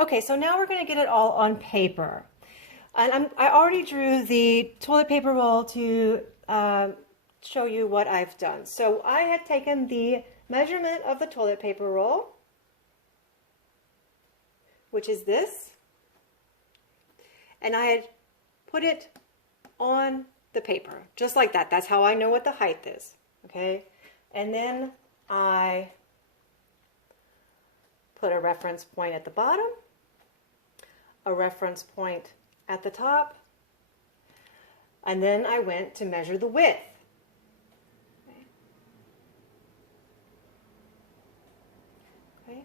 Okay, so now we're going to get it all on paper. And I already drew the toilet paper roll to show you what I've done. So I had taken the measurement of the toilet paper roll, which is this, and I had put it on the paper, just like that. That's how I know what the height is, okay? And then I put a reference point at the bottom, a reference point at the top, and then I went to measure the width. Okay.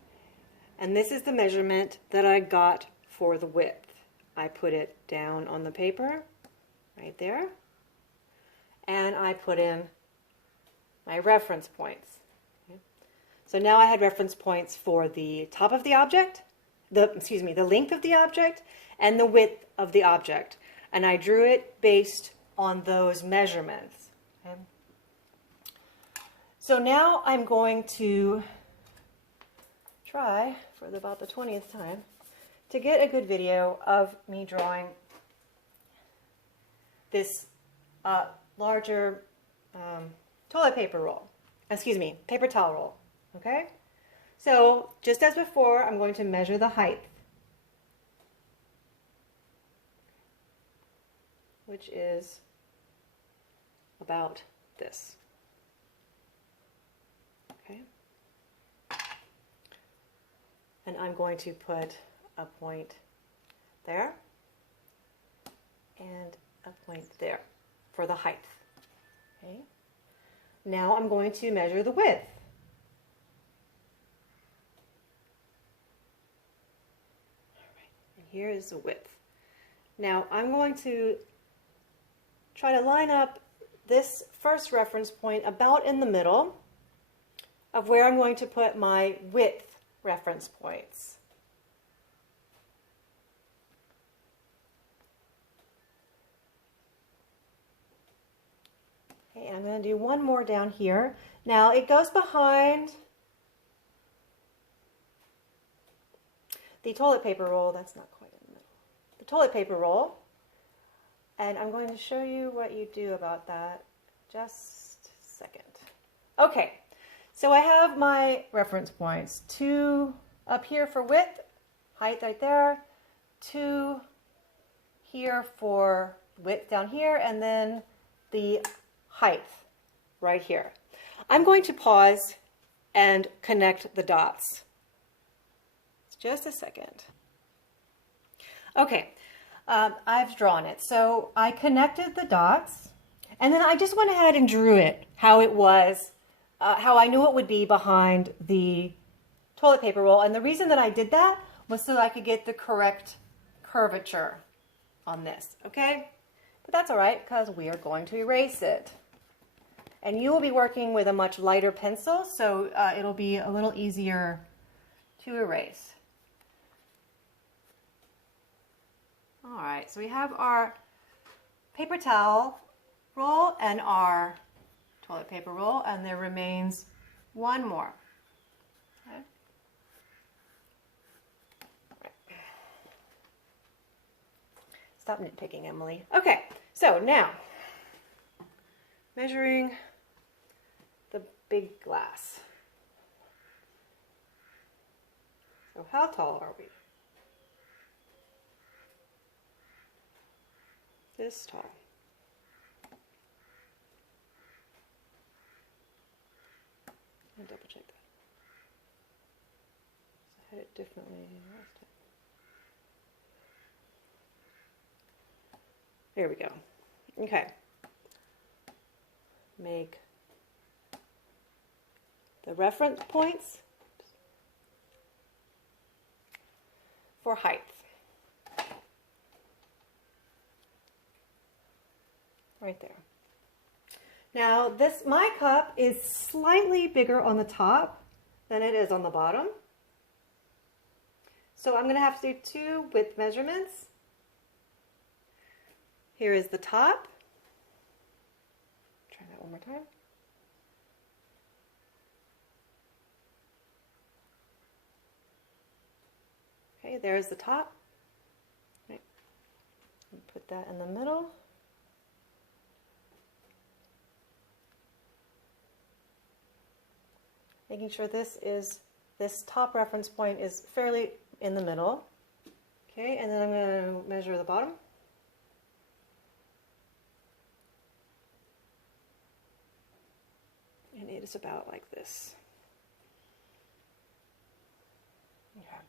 And this is the measurement that I got for the width. I put it down on the paper, right there, and I put in my reference points. Okay. So now I had reference points for the top of the object, the length of the object, and the width of the object. And I drew it based on those measurements. Okay. So now I'm going to try, for about the 20th time, to get a good video of me drawing this larger toilet paper roll. Paper towel roll. Okay? So, just as before, I'm going to measure the height, which is about this. Okay? And I'm going to put a point there and a point there for the height. Okay? Now I'm going to measure the width. Here is the width. Now I'm going to try to line up this first reference point about in the middle of where I'm going to put my width reference points. Okay, I'm going to do one more down here. Now it goes behind the toilet paper roll. That's not quite in the middle. The toilet paper roll. And I'm going to show you what you do about that. Just a second. Okay, so I have my reference points. 2 up here for width, height right there. 2 here for width down here, and then the height right here. I'm going to pause and connect the dots. Just a second. Okay, I've drawn it. So I connected the dots, and then I just went ahead and drew it how it was, how I knew it would be behind the toilet paper roll. And the reason that I did that was so that I could get the correct curvature on this, okay? But that's all right, because we are going to erase it. And you will be working with a much lighter pencil, so it'll be a little easier to erase. All right, so we have our paper towel roll and our toilet paper roll, and there remains one more. Okay. Stop nitpicking, Emily. Okay, so now measuring the big glass. So how tall are we? This tall. I'll double check that. So I had it differently last time. There we go. Okay. Make the reference points for height. Right there. Now my cup is slightly bigger on the top than it is on the bottom. So I'm going to have to do 2 width measurements. Here is the top. Try that one more time. Okay, Okay, there's the top. Right. Put that in the middle. Making sure this top reference point is fairly in the middle. Okay, and then I'm going to measure the bottom. And it is about like this. Okay.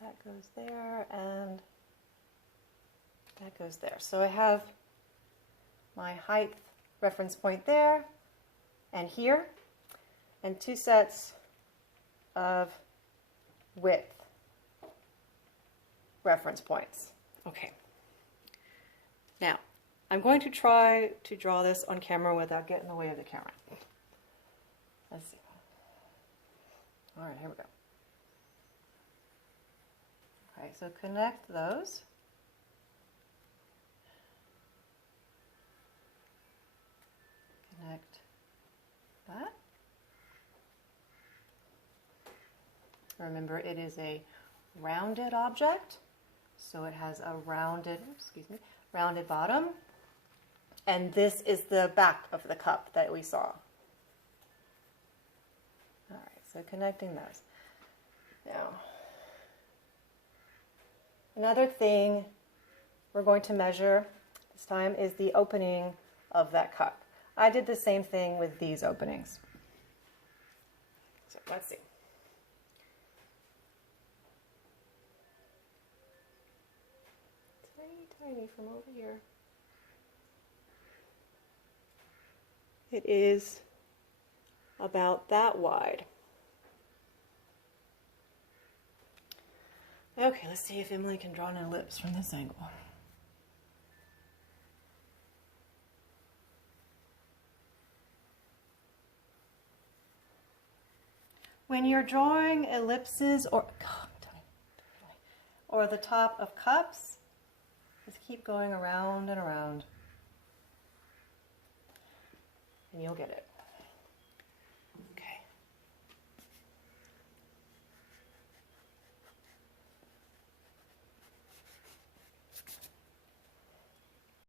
That goes there and that goes there. So I have my height reference point there and here, and 2 sets of width reference points. Okay. Now, I'm going to try to draw this on camera without getting in the way of the camera. Let's see. All right, here we go. Okay, so connect those. Connect that. Remember, it is a rounded object, so it has a rounded bottom, and this is the back of the cup that we saw. All right, so connecting those. Now, another thing we're going to measure this time is the opening of that cup. I did the same thing with these openings. So let's see. Tiny from over here. It is about that wide. Okay, let's see if Emily can draw an ellipse from this angle. When you're drawing ellipses or the top of cups, just keep going around and around, and you'll get it.